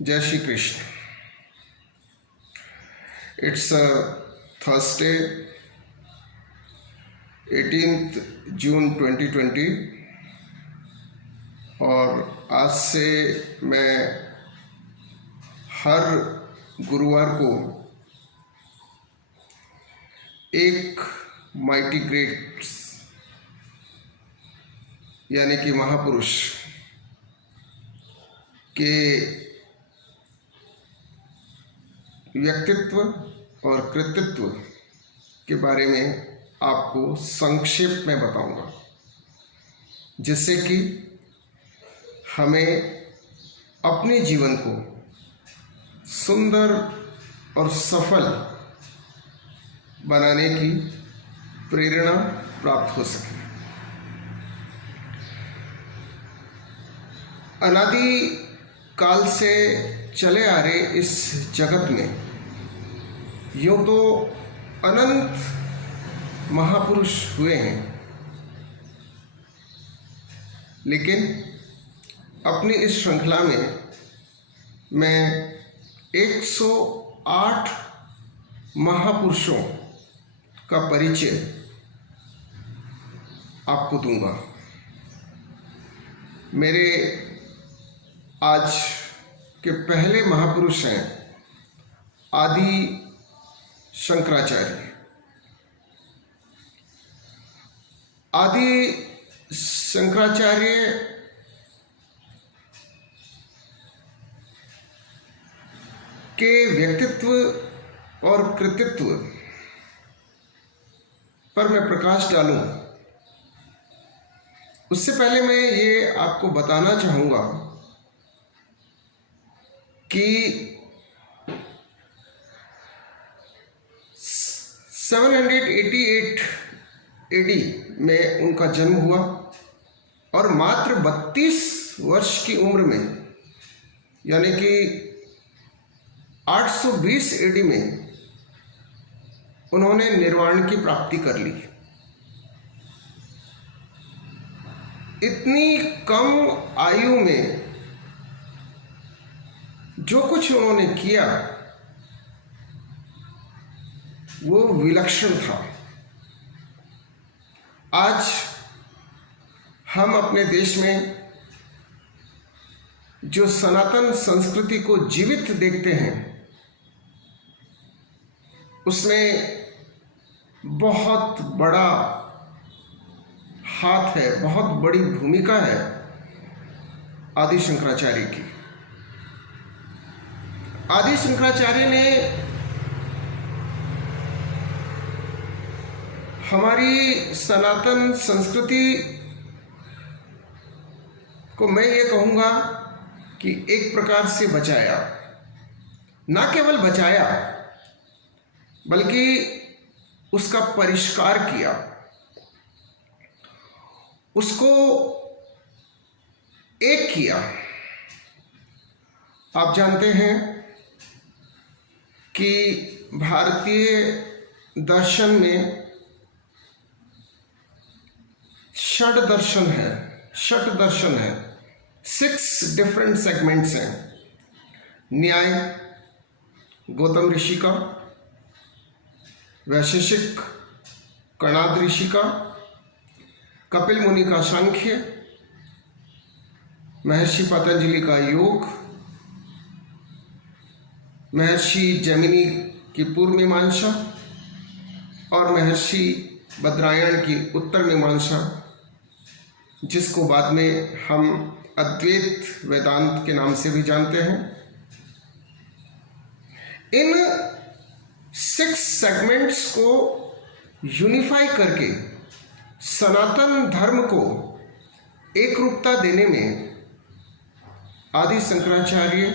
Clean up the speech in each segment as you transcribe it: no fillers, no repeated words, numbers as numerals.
जय Shri Krishna. It's Thursday 18 जून 2020 और आज से मैं हर गुरुवार को एक माइटी ग्रेट्स यानी कि महापुरुष के व्यक्तित्व और कृतित्व के बारे में आपको संक्षेप में बताऊंगा, जिससे कि हमें अपने जीवन को सुंदर और सफल बनाने की प्रेरणा प्राप्त हो सके। अनादि काल से चले आ रहे इस जगत में यूँ तो अनंत महापुरुष हुए हैं, लेकिन अपनी इस श्रृंखला में मैं 108 महापुरुषों का परिचय आपको दूंगा। मेरे आज के पहले महापुरुष हैं आदि शंकराचार्य। आदि शंकराचार्य के व्यक्तित्व और कृतित्व पर मैं प्रकाश डालूं, उससे पहले मैं ये आपको बताना चाहूँगा कि 788 AD में उनका जन्म हुआ और मात्र 32 वर्ष की उम्र में यानी कि 820 AD में उन्होंने निर्वाण की प्राप्ति कर ली। इतनी कम आयु में जो कुछ उन्होंने किया वो विलक्षण था। आज हम अपने देश में जो सनातन संस्कृति को जीवित देखते हैं, उसमें बहुत बड़ा हाथ है, बहुत बड़ी भूमिका है आदि शंकराचार्य की। आदि शंकराचार्य ने हमारी सनातन संस्कृति को मैं ये कहूँगा कि एक प्रकार से बचाया। ना केवल बचाया बल्कि उसका परिष्कार किया, उसको एक किया। आप जानते हैं कि भारतीय दर्शन में षट दर्शन है। 6 डिफरेंट सेगमेंट्स हैं। न्याय गौतम ऋषि का, वैशेषिक कणाद ऋषि का, कपिल मुनि का सांख्य, महर्षि पतंजलि का योग, महर्षि जैमिनी की पूर्व मीमांसा और महर्षि बद्रायण की उत्तर मीमांसा, जिसको बाद में हम अद्वैत वेदांत के नाम से भी जानते हैं। इन 6 सेगमेंट्स को यूनिफाई करके सनातन धर्म को एक रूपता देने में आदि शंकराचार्य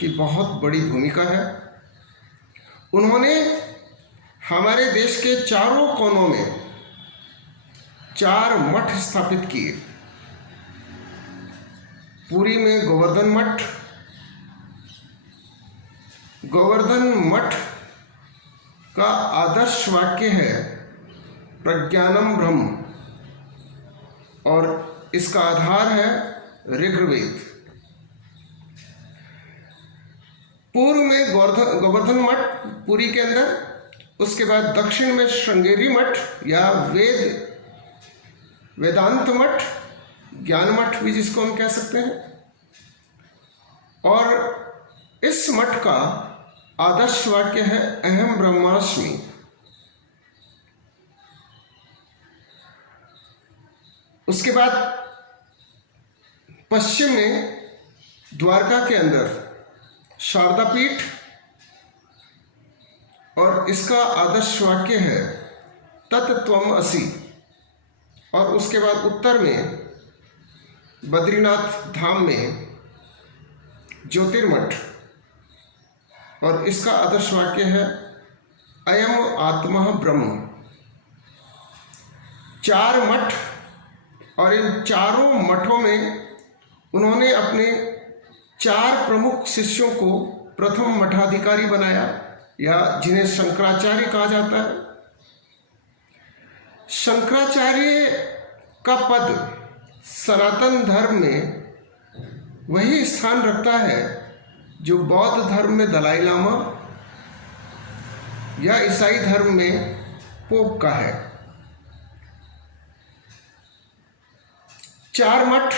की बहुत बड़ी भूमिका है। उन्होंने हमारे देश के चारों कोनों में 4 मठ स्थापित किए। पुरी में गोवर्धन मठ। गोवर्धन मठ का आदर्श वाक्य है प्रज्ञानम ब्रह्म और इसका आधार है ऋग्वेद। पूर्व में गोवर्धन मठ पुरी के अंदर, उसके बाद दक्षिण में श्रृंगेरी मठ या वेदांत मठ, ज्ञान मठ भी जिसको हम कह सकते हैं। और इस मठ का आदर्श वाक्य है अहम ब्रह्मास्मि। उसके बाद पश्चिम में द्वारका के अंदर शारदा पीठ, और इसका आदर्श वाक्य है तत्त्वम् असि। और उसके बाद उत्तर में बद्रीनाथ धाम में ज्योतिर्मठ, और इसका आदर्श वाक्य है अयम आत्मा ब्रह्म। 4 मठ, और इन चारों मठों में उन्होंने अपने 4 प्रमुख शिष्यों को प्रथम मठाधिकारी बनाया, या जिन्हें शंकराचार्य कहा जाता है। शंकराचार्य का पद सनातन धर्म में वही स्थान रखता है जो बौद्ध धर्म में दलाई लामा या ईसाई धर्म में पोप का है। 4 मठ,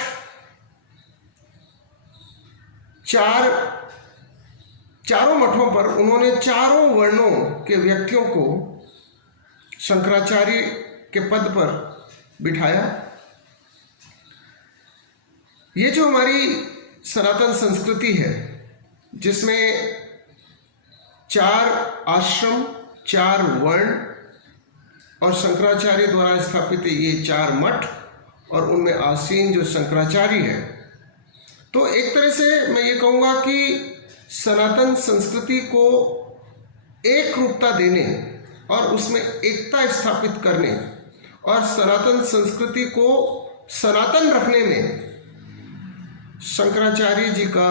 चारों मठों पर उन्होंने चारों वर्णों के व्यक्तियों को शंकराचार्य के पद पर बिठाया। ये जो हमारी सनातन संस्कृति है, जिसमें 4 आश्रम, 4 वर्ण और शंकराचार्य द्वारा स्थापित ये 4 मठ, और उनमें आसीन जो शंकराचार्य है, तो एक तरह से मैं ये कहूँगा कि सनातन संस्कृति को एक रूपता देने और उसमें एकता स्थापित करने और सनातन संस्कृति को सनातन रखने में शंकराचार्य जी का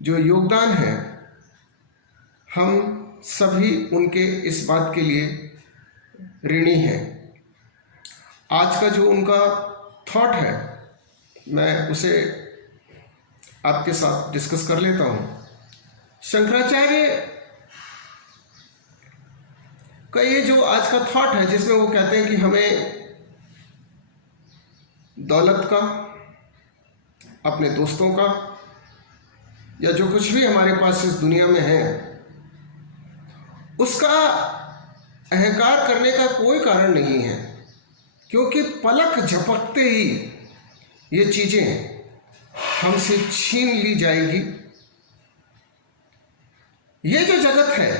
जो योगदान है, हम सभी उनके इस बात के लिए ऋणी हैं। आज का जो उनका थॉट है, मैं उसे आपके साथ डिस्कस कर लेता हूँ। शंकराचार्य का ये जो आज का थॉट है, जिसमें वो कहते हैं कि हमें दौलत का, अपने दोस्तों का, या जो कुछ भी हमारे पास इस दुनिया में है, उसका अहंकार करने का कोई कारण नहीं है, क्योंकि पलक झपकते ही ये चीज़ें हमसे छीन ली जाएगी। ये जो जगत है,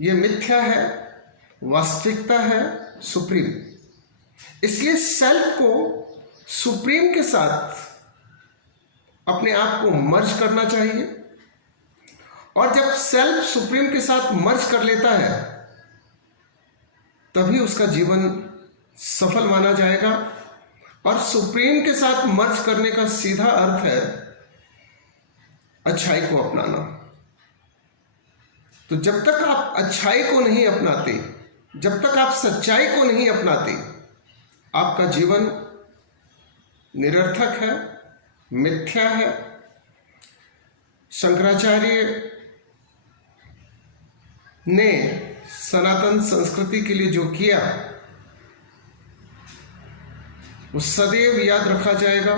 ये मिथ्या है, वास्तविकता है सुप्रीम। इसलिए सेल्फ को सुप्रीम के साथ अपने आप को मर्ज करना चाहिए, और जब सेल्फ सुप्रीम के साथ मर्ज कर लेता है, तभी उसका जीवन सफल माना जाएगा। और सुप्रीम के साथ मर्ज करने का सीधा अर्थ है अच्छाई को अपनाना। तो जब तक आप अच्छाई को नहीं अपनाते, जब तक आप सच्चाई को नहीं अपनाते, आपका जीवन निरर्थक है, मिथ्या है। शंकराचार्य ने सनातन संस्कृति के लिए जो किया, वो सदैव याद रखा जाएगा।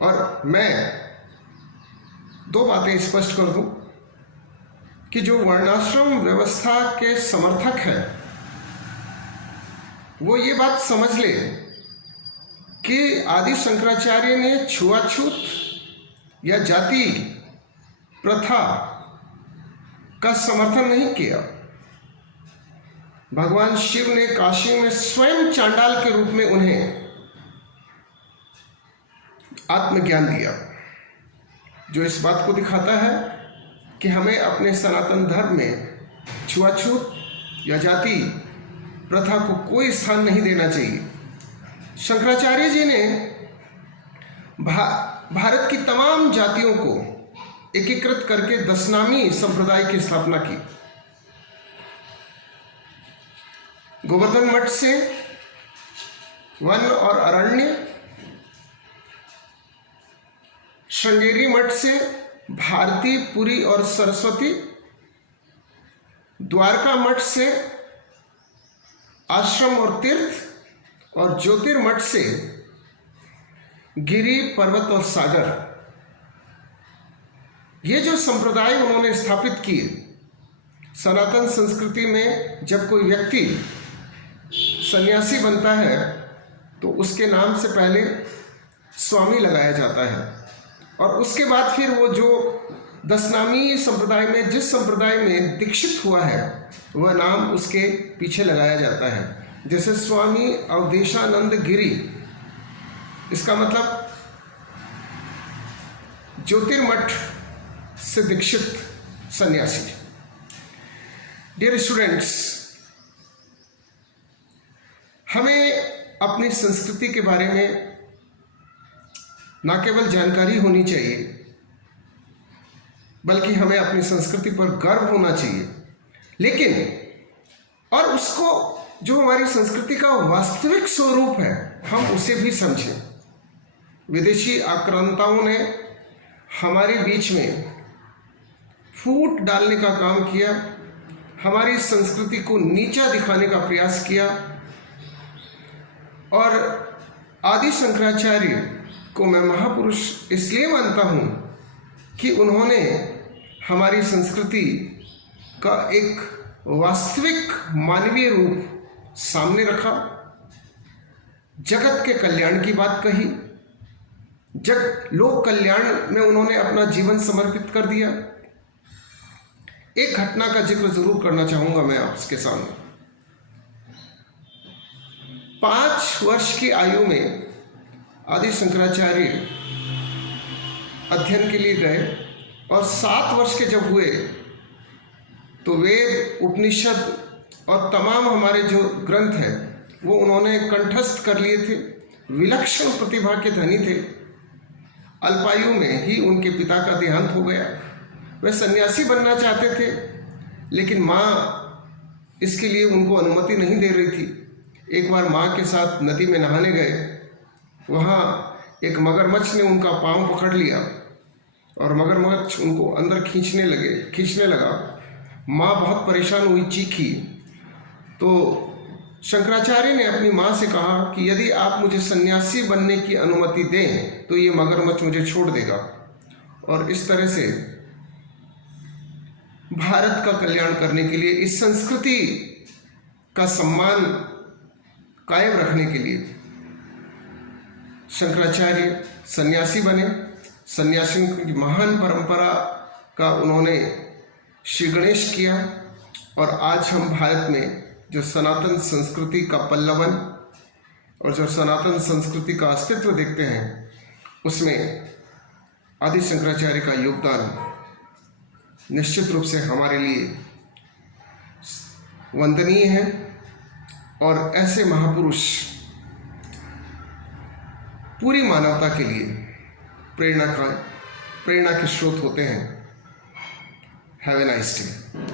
और मैं 2 बातें स्पष्ट कर दूं कि जो वर्णाश्रम व्यवस्था के समर्थक है, वो ये बात समझ ले कि आदि शंकराचार्य ने छुआछूत या जाति प्रथा का समर्थन नहीं किया। भगवान शिव ने काशी में स्वयं चांडाल के रूप में उन्हें आत्मज्ञान दिया, जो इस बात को दिखाता है कि हमें अपने सनातन धर्म में छुआछूत या जाति प्रथा को कोई स्थान नहीं देना चाहिए। शंकराचार्य जी ने भारत की तमाम जातियों को एकीकृत करके दशनामी संप्रदाय की स्थापना की। गोवर्धन मठ से वन और अरण्य, श्रृंगेरी मठ से भारती, पुरी और सरस्वती, द्वारका मठ से आश्रम और तीर्थ, और ज्योतिर्मठ से गिरी, पर्वत और सागर। ये जो संप्रदाय उन्होंने स्थापित किए, सनातन संस्कृति में जब कोई व्यक्ति सन्यासी बनता है तो उसके नाम से पहले स्वामी लगाया जाता है, और उसके बाद फिर वो जो दशनामी संप्रदाय में, जिस संप्रदाय में दीक्षित हुआ है, वह नाम उसके पीछे लगाया जाता है। जैसे स्वामी अवधेशानंद गिरी, इसका मतलब ज्योतिर्मठ से दीक्षित सन्यासी। डियर स्टूडेंट्स, हमें अपनी संस्कृति के बारे में न केवल जानकारी होनी चाहिए, बल्कि हमें अपनी संस्कृति पर गर्व होना चाहिए। लेकिन और उसको, जो हमारी संस्कृति का वास्तविक स्वरूप है, हम उसे भी समझें। विदेशी आक्रांताओं ने हमारे बीच में फूट डालने का काम किया, हमारी संस्कृति को नीचा दिखाने का प्रयास किया, और आदि शंकराचार्य को मैं महापुरुष इसलिए मानता हूँ कि उन्होंने हमारी संस्कृति का एक वास्तविक मानवीय रूप सामने रखा, जगत के कल्याण की बात कही, लोक कल्याण में उन्होंने अपना जीवन समर्पित कर दिया। एक घटना का जिक्र जरूर करना चाहूंगा मैं आपके सामने। 5 वर्ष की आयु में आदि शंकराचार्य अध्ययन के लिए गए, और 7 वर्ष के जब हुए तो वेद, उपनिषद और तमाम हमारे जो ग्रंथ हैं वो उन्होंने कंठस्थ कर लिए थे। विलक्षण प्रतिभा के धनी थे। अल्पायु में ही उनके पिता का देहांत हो गया। वे सन्यासी बनना चाहते थे, लेकिन माँ इसके लिए उनको अनुमति नहीं दे रही थी। एक बार माँ के साथ नदी में नहाने गए, वहाँ एक मगरमच्छ ने उनका पाँव पकड़ लिया और मगरमच्छ उनको अंदर खींचने लगा। माँ बहुत परेशान हुई, चीखी। तो शंकराचार्य ने अपनी माँ से कहा कि यदि आप मुझे सन्यासी बनने की अनुमति दें तो ये मगरमच्छ मुझे छोड़ देगा। और इस तरह से भारत का कल्याण करने के लिए, इस संस्कृति का सम्मान कायम रखने के लिए शंकराचार्य सन्यासी बने। सन्यासियों की महान परंपरा का उन्होंने श्री गणेश किया, और आज हम भारत में जो सनातन संस्कृति का पल्लवन और जो सनातन संस्कृति का अस्तित्व देखते हैं, उसमें आदि शंकराचार्य का योगदान निश्चित रूप से हमारे लिए वंदनीय है। और ऐसे महापुरुष पूरी मानवता के लिए प्रेरणा के स्रोत होते हैं। Have a nice day.